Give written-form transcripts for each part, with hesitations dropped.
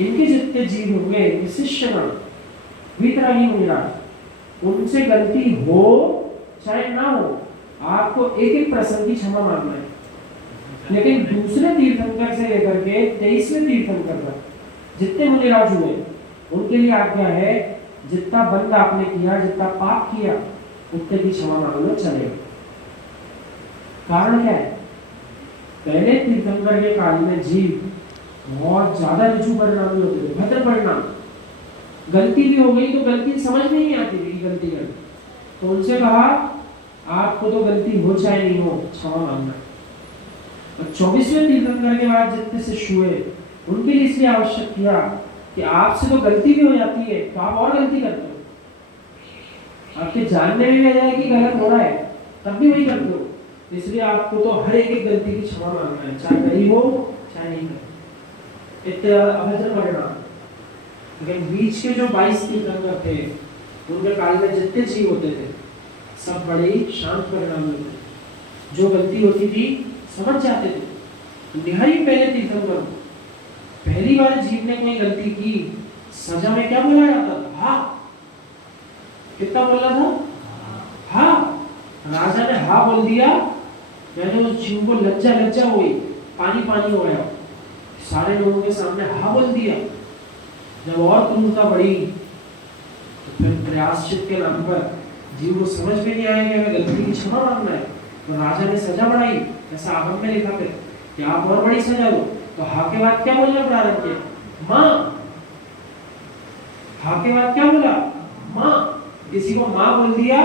इनके जितने जीव होंगे शिष्यगण वितरागी मुनिरा, उनसे गलती हो चाहे ना हो, आपको एक एक प्रसंग की क्षमा मांगना है। लेकिन दूसरे तीर्थंकर से लेकर के 23वें तीर्थंकर तक जितने मुनिराज हुए उनके लिए आज्ञा है, जितना बंद आपने किया, जितना पाप किया, उतने की क्षमा मांग लो, चलेगा। कारण क्या है? पहले तीर्थंकर के काल में जीव बहुत ज्यादा ऋजु परिणाम होते थे, भद्र परिणाम। गलती भी हो गई तो गलती समझ में नहीं आती थी गलती कर, तो उनसे कहा आपको तो गलती हो चाहे नहीं हो, क्षमा मांगना। और 24वें तीर्थंकर के बाद जितने शिष्य हुए उनके लिए इसलिए आवश्यक किया कि आपसे तो गलती भी हो जाती है तो आप और गलती करते हो, आपके जानने में भी आ जाए कि गलत हो रहा है तब भी वही करते हो, इसलिए आपको तो हर एक गलती की क्षमा मांगना है, चाहे नहीं हो चाहे नहीं हो। इतना अभद्र परिणाम। लेकिन बीच के जो 22 तीर्थंकर थे उनके काल में जितने जीव होते थे सब बड़े शांत परिणाम होते थे, जो गलती होती थी समझ जाते थे। निहारी पहले तीर्थंकर, पहली बार जीव ने कोई गलती की, सजा में क्या बोला जाता था? हाँ। कितना बोला था? हाँ। राजा ने हाँ बोल दिया, मैंने उस जीव को लज्जा हुई, पानी पानी हो गया, सारे लोगों के सामने हाँ बोल दिया। जब और क्रूरता बढ़ी तो फिर प्रायश्चित के नाम पर जीव को समझ में नहीं आया कि हमें गलती की क्षमा मांगना है, तो राजा ने सजा बढ़ाई। ऐसा आगम में लिखा फिर कि आप और बड़ी सजा दो। तो हा के बाद क्या बोलना प्रारंभ किया? माँ। हा के बाद क्या बोला? माँ। किसी को माँ बोल दिया,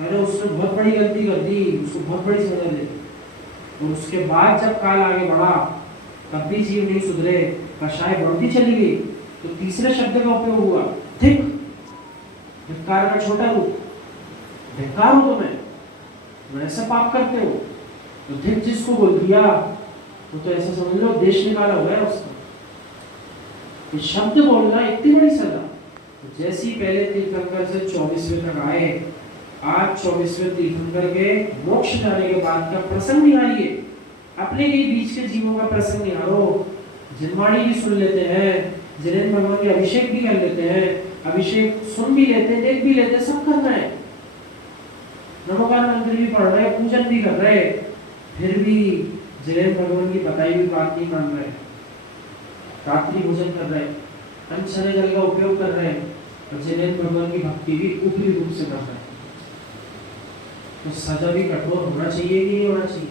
मैंने उसने बहुत बड़ी गलती कर दी, उसको बहुत बड़ी सजा दे। और उसके बाद जब काल आगे बढ़ा तब भी जीव नहीं सुधरे, कषाय बढ़ती चली गई, तो तीसरे शब्द का उपयोग हुआ, धिक। धिक्कार का छोटा रूप, धिक्कार हो तुम्हें, ऐसा पाप करते हो, तो धिक जिसको बोल दिया तो ऐसा समझ लो देश निकाला हुआ है उसका। ये शब्द बोलना इतनी बड़ी सजा। तो जैसे ही पहले तीर्थंकर से 24वें तक आए, आज 24वें तीर्थंकर के मोक्ष जाने के बाद का प्रसंग निहारिए, अपने ही बीच के जीवों का प्रसंग निहारो। जिनवाणी भी सुन लेते हैं, जिनेन्द्र भगवान के अभिषेक भी कर लेते हैं, अभिषेक सुन भी लेते हैं, देख भी लेते हैं, सब करना है, नमोकार मंत्र भी पढ़ रहे, पूजन भी कर रहे, फिर भी जिनेन्द्र भगवान की बताई हुई बात नहीं मान रहे, रात्रि भोजन कर रहे, अनशने जल का उपयोग कर रहे हैं, और जिनेन्द्र भगवान की भक्ति भी ऊपरी रूप से कर रहे हैं। तो सजा भी कठोर होना चाहिए कि नहीं होना चाहिए?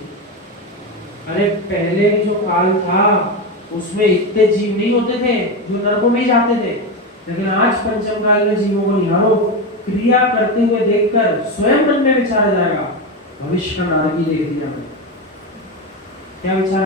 अरे पहले जो काल था उसमें इतने जीव नहीं होते थे जो नरकों में ही जाते थे, लेकिन आज पंचम काल में जीवों को निहारो, क्रिया करते हुए देखकर स्वयं मन में विचारा जाएगा, भविष्य का नारकी देख दिया। क्या विचार?